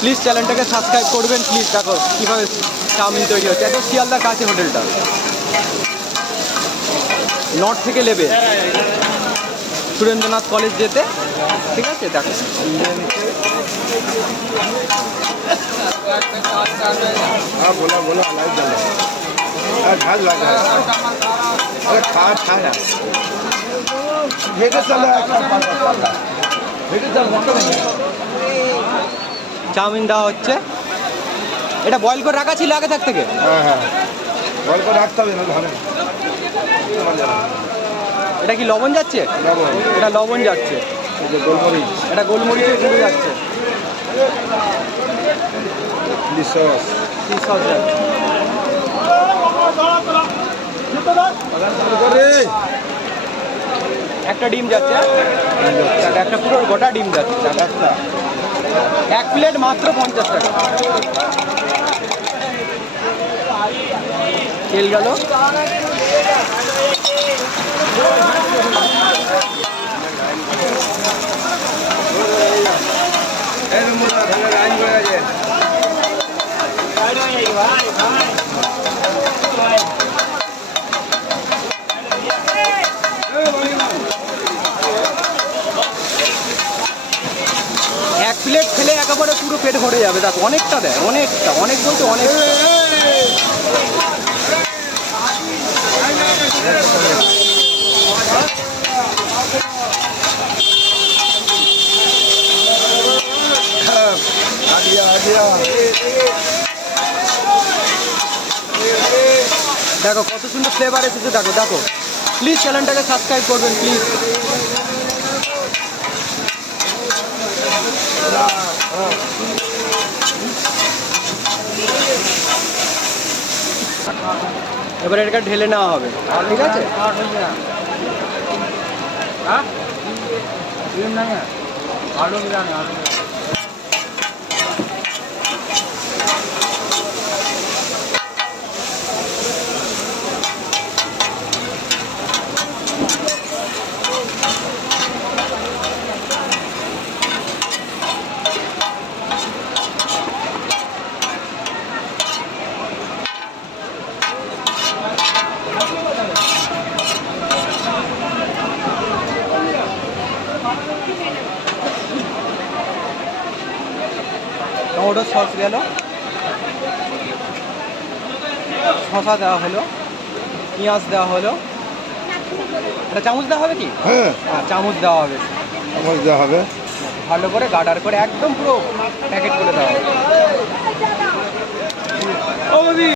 Please চ্যানেলটাকে subscribe করবেন please. দেখো কীভাবে চাউমিন তৈরি হচ্ছে, একদম শিয়ালদার কাছে হোটেলটা, নর্থ থেকে নেবে সুরেন্দ্রনাথ কলেজ যেতে, ঠিক আছে। দেখো हाँ बोला बोला लाइव चल रहा है घास लगा है अरे खा खा यार भेजे चल रहा है भेजे चल रहा চাউমিন দেওয়া হচ্ছে। এটা বয়েল করে রাখা ছিল আগে থাক থেকে। হ্যাঁ হ্যাঁ বল করে রাখতে হবে না ভালো এটা কি লবণ যাচ্ছে? লবণ এটা লবণ যাচ্ছে, এই যে গোলমরিচ এটা গোলমরিচের গুঁড়ো যাচ্ছে, চিলি সস চিজ সস যাচ্ছে। একটা ডিম যাচ্ছে, একটা পুরো গোটা ডিম যাচ্ছে। এক প্লেট মাত্র 50 টাকা। তেল গেল, এক প্লেট খেলে একেবারে পুরো পেট ভরে যাবে। দেখো অনেকটা দেয়, অনেকটা, অনেক বলতে অনেক। দেখো কত সুন্দর ফ্লেভার এসেছে। দেখো দেখো প্লিজ চ্যানেলটাকে সাবস্ক্রাইব করবেন প্লিজ। এবারে এটা ঢেলে নেওয়া হবে, ঠিক আছে। টমেটো সস গেল, শসা দেওয়া হলো, পেঁয়াজ দেওয়া হলো। এটা চামচ দেওয়া হবে কি? হ্যাঁ চামচ দেওয়া হবে, চামচ দেওয়া হবে। ভালো করে গার্ডার করে একদম পুরো প্যাকেট করে